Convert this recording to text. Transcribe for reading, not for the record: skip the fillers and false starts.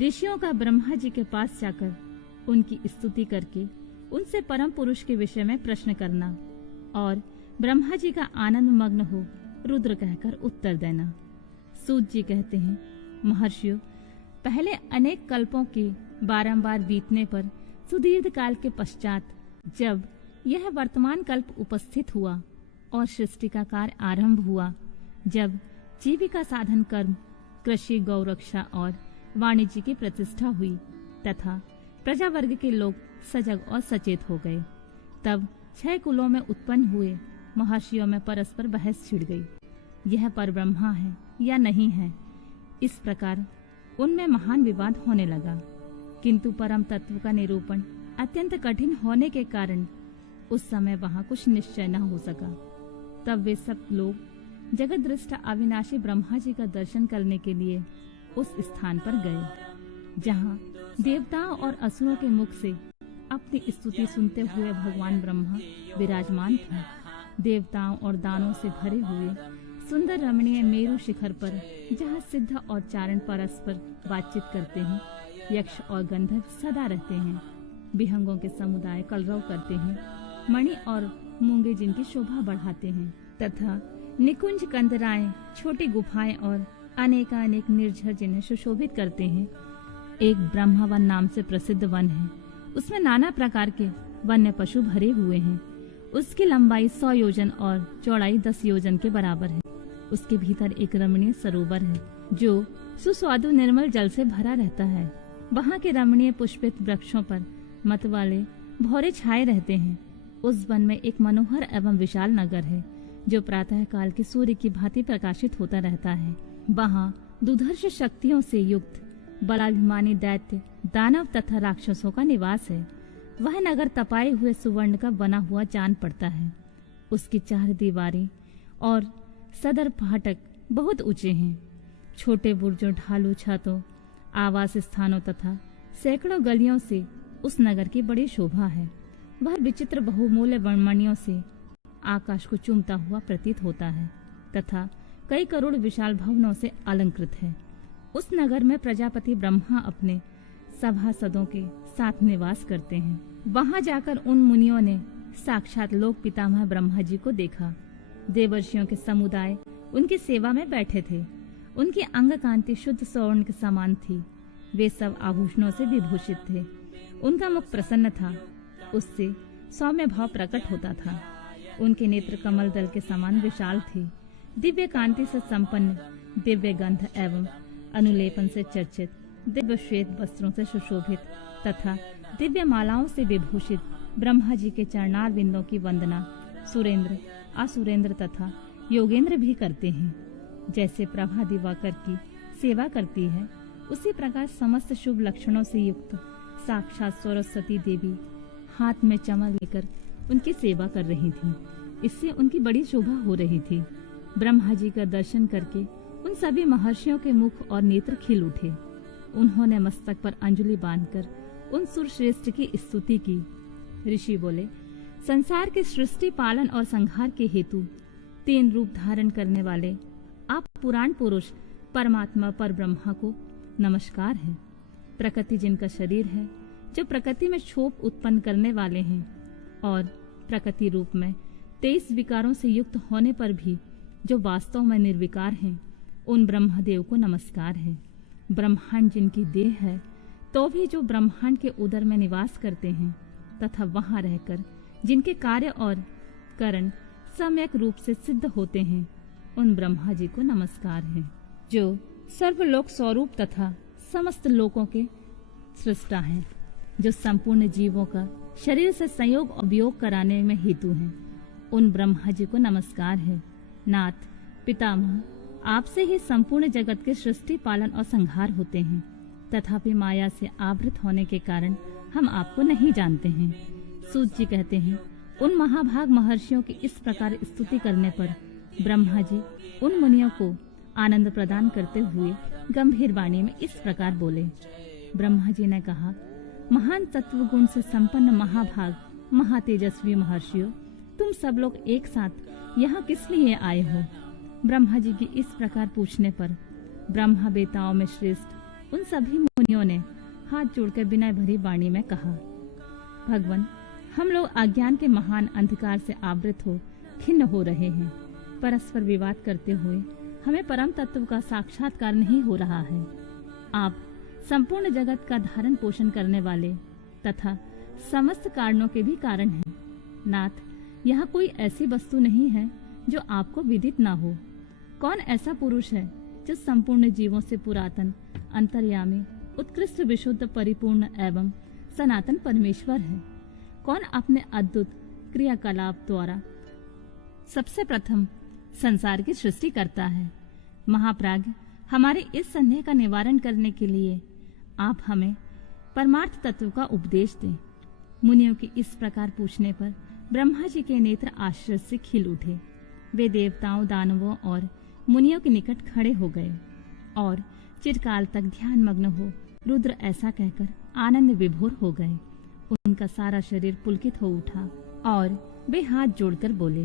ऋषियों का ब्रह्मा जी के पास जाकर उनकी स्तुति करके उनसे परम पुरुष के विषय में प्रश्न करना और ब्रह्मा जी का आनंद मग्न हो रुद्र कहकर उत्तर देना। सूत जी कहते हैं, महर्षियों, पहले अनेक कल्पों के बारंबार बीतने पर सुदीर्घ काल के पश्चात जब यह वर्तमान कल्प उपस्थित हुआ और सृष्टि का कार्य आरंभ हुआ, जब जीविका साधन कर्म, कृषि, गौरक्षा और वाणिज्य की प्रतिष्ठा हुई तथा प्रजा वर्ग के लोग सजग और सचेत हो गए, तब 6 कुलों में उत्पन्न हुए महर्षियों में परस्पर बहस छिड़ गई, यह परब्रह्मा है या नहीं है। इस प्रकार उनमें महान विवाद होने लगा, किंतु परम तत्व का निरूपण अत्यंत कठिन होने के कारण उस समय वहां कुछ निश्चय न हो सका। तब वे सब लोग जगत दृष्टा अविनाशी ब्रह्मा जी का दर्शन करने के लिए उस स्थान पर गए, जहां देवताओं और असुरों के मुख से अपनी स्तुति सुनते हुए भगवान ब्रह्मा विराजमान थे। देवताओं और दानों से भरे हुए सुंदर रमणीय मेरु शिखर पर, जहाँ सिद्ध और चारण परस्पर बातचीत करते हैं, यक्ष और गंधर्व सदा रहते हैं, विहंगों के समुदाय कलरव करते हैं, मणि और मूंगे जिनकी शोभा बढ़ाते हैं, तथा निकुंज कंदराएं, छोटी गुफाएं और अनेकानेक निर्झर जिन्हें सुशोभित करते हैं। एक ब्रह्मावन नाम से प्रसिद्ध वन है, उसमें नाना प्रकार के वन्य पशु भरे हुए हैं। उसकी लंबाई 100 योजन और चौड़ाई 10 योजन के बराबर है। उसके भीतर एक रमणीय सरोवर है जो सुस्वादु निर्मल जल से भरा रहता है। वहाँ के रमणीय पुष्पित वृक्षों पर मत वाले भौरे छाए रहते हैं। उस वन में एक मनोहर एवं विशाल नगर है जो प्रातः काल के सूर्य की भांति प्रकाशित होता रहता है। वहाँ दुर्धर्ष शक्तियों से युक्त बलाभिमानी दैत्य, दानव तथा राक्षसों का निवास है। वह नगर तपाए हुए सुवर्ण का बना हुआ जान पड़ता है। उसकी 4 दीवारें और सदर फाटक बहुत ऊंचे हैं। छोटे बुर्जों, ढालू छतों, आवास स्थानों तथा सैकड़ों गलियों से उस नगर की बड़ी शोभा है। वह विचित्र बहुमूल्य वनमणियों से आकाश को चूमता हुआ प्रतीत होता है तथा कई करोड़ विशाल भवनों से अलंकृत है। उस नगर में प्रजापति ब्रह्मा अपने सभासदों के साथ निवास करते हैं। वहां जाकर उन मुनियों ने साक्षात लोक पितामह ब्रह्मा जी को देखा। देवर्षियों के समुदाय उनकी सेवा में बैठे थे। उनकी अंग कांति शुद्ध स्वर्ण के समान थी। वे सब आभूषणों से विभूषित थे। उनका मुख प्रसन्न था, उससे सौम्य भाव प्रकट होता था। उनके नेत्र कमल दल के समान विशाल थे। दिव्य कांति से संपन्न, दिव्य गंध एवं अनुलेपन से चर्चित, दिव्य श्वेत वस्त्रों से सुशोभित तथा दिव्य मालाओं से विभूषित ब्रह्मा जी के चरणार बिंदों की वंदना सुरेंद्र, असुरेंद्र तथा योगेंद्र भी करते हैं। जैसे प्रभा दिवाकर की सेवा करती है, उसी प्रकार समस्त शुभ लक्षणों से युक्त साक्षात सरस्वती देवी हाथ में चमक लेकर उनकी सेवा कर रही थी। इससे उनकी बड़ी शोभा हो रही थी। ब्रह्मा जी का दर्शन करके उन सभी महर्षियों के मुख और नेत्र खिल उठे। उन्होंने मस्तक पर अंजलि बांधकर उन सुरश्रेष्ठ की स्तुति की। ऋषि बोले, संसार के सृष्टि, पालन और संहार के हेतु 3 रूप धारण करने वाले आप पुराण पुरुष परमात्मा पर ब्रह्मा को नमस्कार है। प्रकृति जिनका शरीर है, जो प्रकृति में क्षोभ उत्पन्न करने वाले हैं और प्रकृति रूप में 23 विकारों से युक्त होने पर भी जो वास्तव में निर्विकार हैं, उन ब्रह्मदेव को नमस्कार है। ब्रह्मांड जिनकी देह है, तो भी जो ब्रह्मांड के उदर में निवास करते हैं तथा वहां रहकर जिनके कार्य और कारण सम्यक रूप से सिद्ध होते हैं, उन ब्रह्मा जी को नमस्कार है। जो सर्वलोक स्वरूप तथा समस्त लोकों के सृष्टा हैं, जो संपूर्ण जीवों का शरीर से संयोग और वियोग कराने में हेतु हैं, उन ब्रह्मा जी को नमस्कार है। नाथ, पितामह, आपसे ही संपूर्ण जगत के सृष्टि, पालन और संहार होते हैं, तथापि माया से आवृत होने के कारण हम आपको नहीं जानते हैं। सूत जी कहते हैं, उन महाभाग महर्षियों की इस प्रकार स्तुति करने पर ब्रह्मा जी उन मुनियों को आनंद प्रदान करते हुए गंभीर वाणी में इस प्रकार बोले। ब्रह्मा जी ने कहा, महान तत्व गुण से संपन्न महाभाग महातेजस्वी महर्षियों, तुम सब लोग एक साथ यहाँ किस लिए आए हो? ब्रह्मा जी की इस प्रकार पूछने पर ब्रह्मा बेताओं में श्रेष्ठ उन सभी मुनियों ने हाथ जोड़कर विनय भरी वाणी में कहा, भगवान, हम लोग अज्ञान के महान अंधकार से आवृत हो खिन्न हो रहे हैं। परस्पर विवाद करते हुए हमें परम तत्व का साक्षात्कार नहीं हो रहा है। आप संपूर्ण जगत का धारण पोषण करने वाले तथा समस्त कारणों के भी कारण हैं। नाथ, यहाँ कोई ऐसी वस्तु नहीं है जो आपको विदित ना हो। कौन ऐसा पुरुष है जो संपूर्ण जीवों से पुरातन, अंतर्यामी, उत्कृष्ट, विशुद्ध, परिपूर्ण एवं सनातन परमेश्वर है? कौन अपने अद्भुत क्रियाकलाप द्वारा सबसे प्रथम संसार की सृष्टि करता है? महाप्राज्ञ, हमारे इस संदेह का निवारण करने के लिए आप हमें परमार्थ तत्व का उपदेश दें। मुनियों के इस प्रकार पूछने पर ब्रह्मा जी के नेत्र आश्चर्य से खिल उठे। वे देवताओं, दानवों और मुनियों के निकट खड़े हो गए और चिरकाल तक ध्यान मग्न हो रुद्र ऐसा कहकर आनंद विभोर हो गए। उनका सारा शरीर पुलकित हो उठा और वे हाथ जोड़कर बोले,